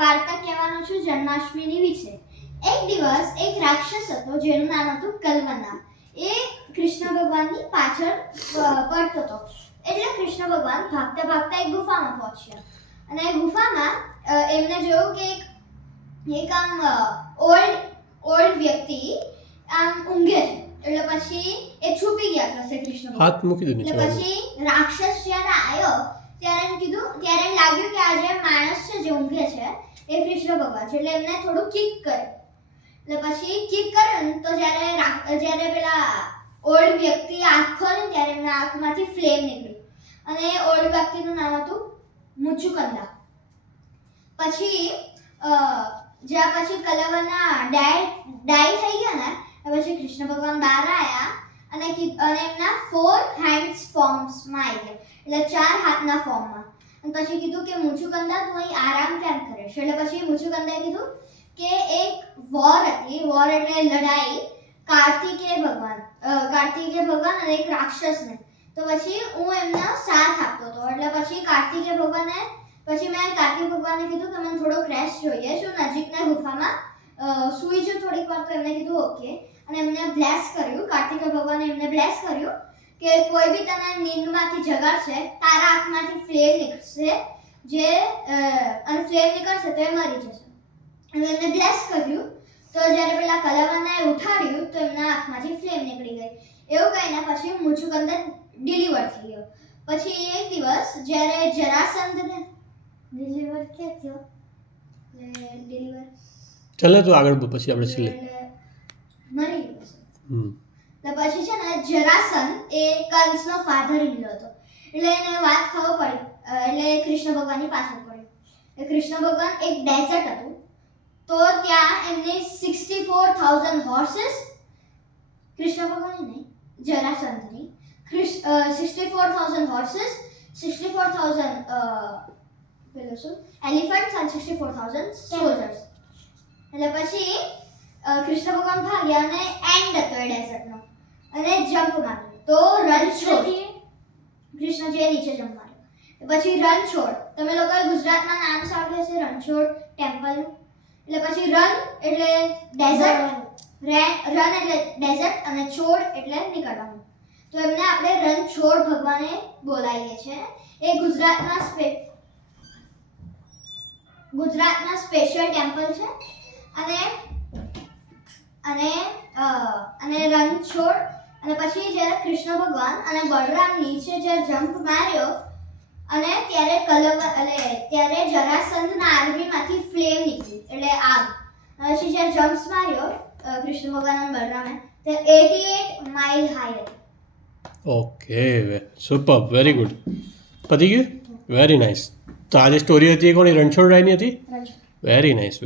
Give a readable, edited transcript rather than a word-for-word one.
વાર્તા કહેવાનો છું જન્માષ્ટમીની વિશે. એક દિવસ એક રાક્ષસ હતો જેનું નામ હતું કલવના. એ કૃષ્ણ ભગવાનની પાછળ પડતો હતો. એટલે કૃષ્ણ ભગવાન ભાગતા ભાગતા એક ગુફામાં પહોંચ્યા અને એ ગુફામાં એમને જોયું કે એક આમ ઓલ્ડ વ્યક્તિ આમ ઊંઘે છે. એટલે પછી એ છુપી ગયા કશે કૃષ્ણ ભગવાન. હાથ મૂકી દો નીચે. એટલે પછી રાક્ષસ જ્યારે આવ્યો ત્યારે એમ લાગ્યું કે આ જે માણસ છે જે ઊંઘે છે એ કૃષ્ણ ભગવાન છે. એટલે એમને થોડું કિક કર્યું. એટલે પછી કિક કર્યું ને તો જ્યારે પેલા ઓલ્ડ વ્યક્તિ આંખ ખોલી ત્યારે એમના આંખમાંથી ફ્લેમ નીકળી અને ઓલ્ડ વ્યક્તિનું નામ હતું મુચુકંદા. પછી જ્યાં પછી કલવના ડાય થઈ ગયા ને પછી કૃષ્ણ ભગવાન બહાર આવ્યા અને એમના 4 હેન્ડ્સ ફોર્મ્સમાં આવી ગયા. એટલે 4 હાથના ફોર્મમાં. અને પછી કીધું કે મુચુકંદા તું અહીં આરામ કેમ કરે છે? એટલે પછી મુચુકંદાએ કીધું કે એક વોર હતી. વોર એટલે લડાઈ કાર્તિકેય ભગવાન અને એક રાક્ષસને. તો પછી હું એમનો સાથ આપતો હતો. એટલે પછી મેં કાર્તિકેય ભગવાનને કીધું કે મને થોડો ક્રેશ જોઈએ, શું નજીકના ગુફામાં સૂઈ જાઉં થોડીક વાર. તો એમને કીધું ઓકે અને એમને બ્લેસ કર્યું. કાર્તિકેય ભગવાને એમને બ્લેસ કર્યું કે કોઈ બી તને નીંદમાંથી જગાડશે તારા આંખમાંથી ફ્લેમ નીકળશે અને ફ્લેમ નીકળશે તો એ મરી જશે. અને એમને બ્લેસ કર્યું તો જ્યારે પેલા કલવનાએ ઉઠાડ્યું તો એમના આંખમાંથી ફ્લેમ નીકળી ગઈ. એવું કહીને પછી મુચુકંદર ડિલિવર થઈ ગયો. પછી એક દિવસ જ્યારે જરાસંધને ડિલિવર ક્યાં થયો ડિલિવર ચાલે તો આગળ પછી આપણે છેલ્લે મરી ગયો છે. એટલે પછી છે ને જરાસંધ એ કંસનો ફાધર ઇન લો હતો. એટલે એને વાત ખબર પડી. એટલે કૃષ્ણ ભગવાનની પાછળ પડ્યો. એટલે કૃષ્ણ ભગવાન એક ડેઝર્ટ હતું તો ત્યાં એમની 64,000 હોર્सेस કૃષ્ણ ભગવાનની નહીં જરાસંધની 64,000 હોર્सेस 64,000 પેલો શું એલિફન્ટ્સ અને 64,000 સોલ્જર્સ. એટલે પછી કૃષ્ણ ભગવાન ભાગ્યા અને એન્ડ હતો એ ડેઝર્ટનો અને જમ્પ માર્યો તો રણછોડ કૃષ્ણજીએ નીચે જમ્પ માર્યો. પછી રણછોડ તમે લોકોએ ગુજરાતમાં નામ સાંભળ્યું હશે રણછોડ ટેમ્પલનું. એટલે પછી રન એટલે ડેઝર્ટ રન એટલે ડેઝર્ટ અને છોડ એટલે નીકળવાનું. તો એમને આપણે રણછોડ ભગવાને બોલાવીએ છીએ. એ ગુજરાતના સ્પેશિયલ ટેમ્પલ છે અને રણછોડ. અને પછી જ્યારે કૃષ્ણ ભગવાન અને બળરામ નીચે જ્યારે જમ્પ માર્યો અને ત્યારે જરાસંધના આર્મીમાંથી ફ્લેમ નીકળી એટલે આગ. પછી જ્યારે જમ્પ્સ માર્યો કૃષ્ણ ભગવાન અને બળરામે તો 88 માઇલ હાઈ હતી. Okay super very good. પતી ગયું? Very nice. તો આજે સ્ટોરી હતી એ કોની? રણછોડ રાયની હતી. Very nice.